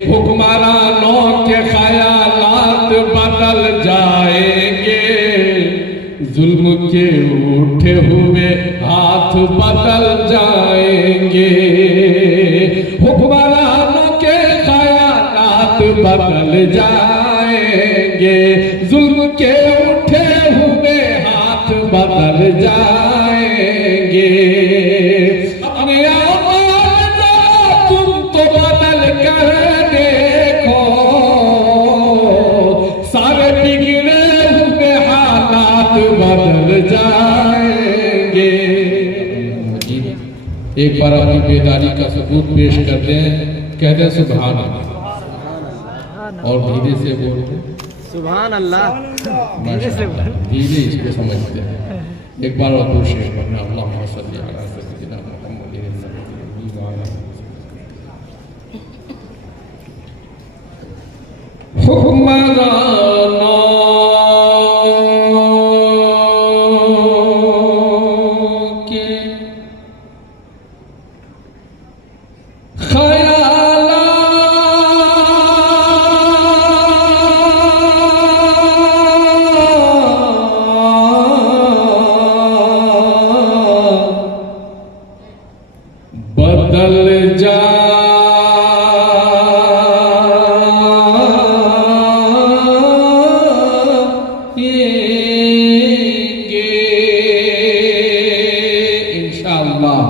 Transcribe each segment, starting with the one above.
हुक्मरानों के ख्यालात बदल जाएंगे, जुल्म के उठे हुए हाथ बदल जाएंगे। हुक्मरानों के ख्यालात बदल जाएंगे, जुल्म के उठे हुए हाथ बदल जाएंगे। अपने आमाल तुम तो बदल कर देखो, सारे बिगड़े हुए हालात बदल जाएंगे। एक बार अपनी बेदारी का सबूत पेश करते हैं, कहते हैं सुभान अल्लाह, और धीरे से बोलते सुभान अल्लाह, धीरे इसको समझते हैं। एक बार और कोशिश करना, अल्लाहुम्मा सल्ली अला सय्यिदिना मुहम्मदिन हुक्मरानों के बदल जाएंगे इंशाअल्लाह।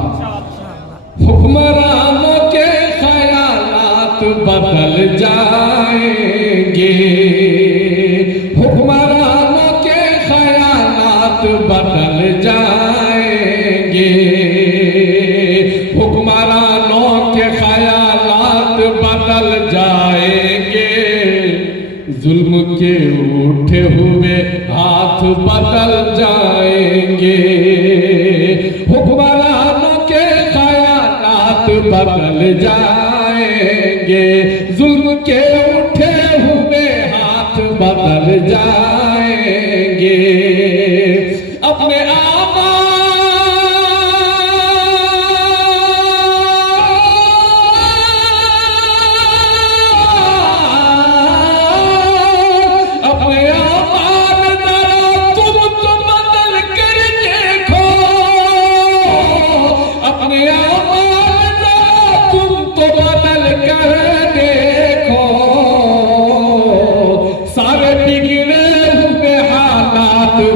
हुक्मरानों के ख्यालात बदल जाएंगे, हुक्मरानों के ख्यालात बदल जाएंगे। हुक्मरानों के ख्यालात बदल जाएंगे, जुल्म के उठे हुए हाथ बदल जाएंगे। हुक्मरानों के ख्यालात बदल जाएंगे, जुल्म के उठे हुए हाथ बदल जाएंगे। अपने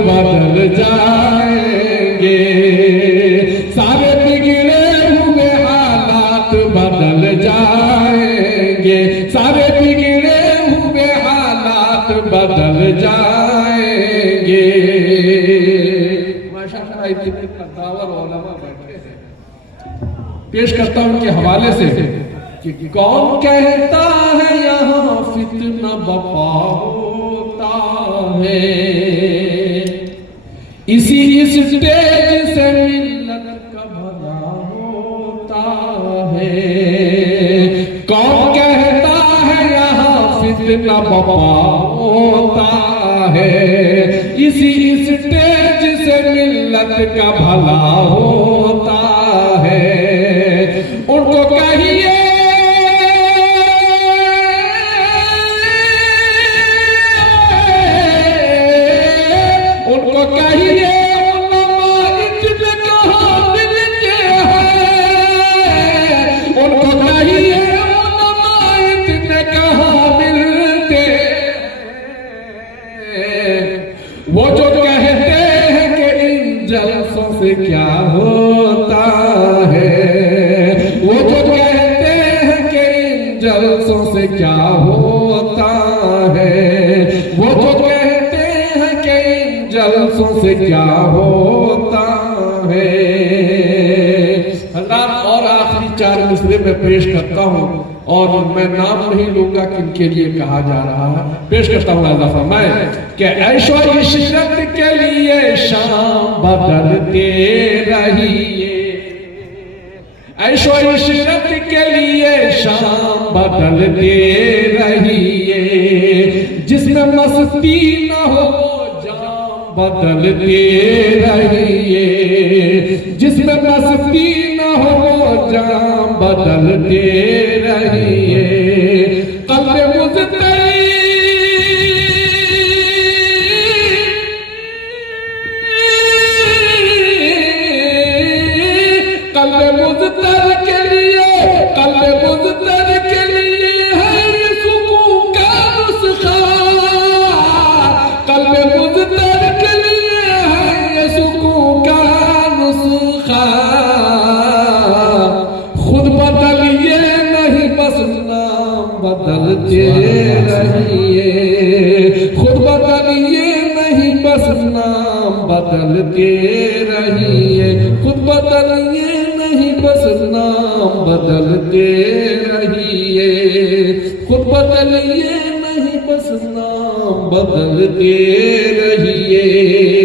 बदल जाएंगे, सारे बिगड़े हुए हालात बदल जाएंगे, सारे बिगड़े हुए हालात बदल जाएंगे। माशाअल्लाह इतने कद्दावर उलमा बैठे हैं। पेश करता हूं उनके हवाले से कि कौन कहता है यहाँ फितना बपा होता है, इसी स्टेज से मिलत का भला होता है। कौन कहता है यहाँ फितना बपा होता है, इसी स्टेज से मिलत का भला होता है। उनको कहिए कहिए उलमा इतने कहाँ मिलते हैं, उनको कहिए उलमा इतने कहाँ मिलते हैं। वो जो कहते हैं कि इन जलसों से क्या होता है, वो जो कहते हैं कि इन जलसों से क्या होता है, वो जो जलसों से क्या होता है। हज़रात, और आखिरी 4 मिसरे में पेश करता हूँ, और मैं नाम नहीं लूंगा किनके लिए कहा जा रहा है। पेश करता हूँ ऐसा फरमाए कि ऐशो इशरत के लिए शाम बदलते रहिए, ऐशो इशरत के लिए शाम बदलते रहिए। जिसमें मस्ती न हो बदलते रहिए, जिसमें मस्ती न हो जाम बदलते रहिए। बदलिए नहीं बस नाम बदलते रहिए, खुद बदलिए नहीं बस नाम बदलते रहिए।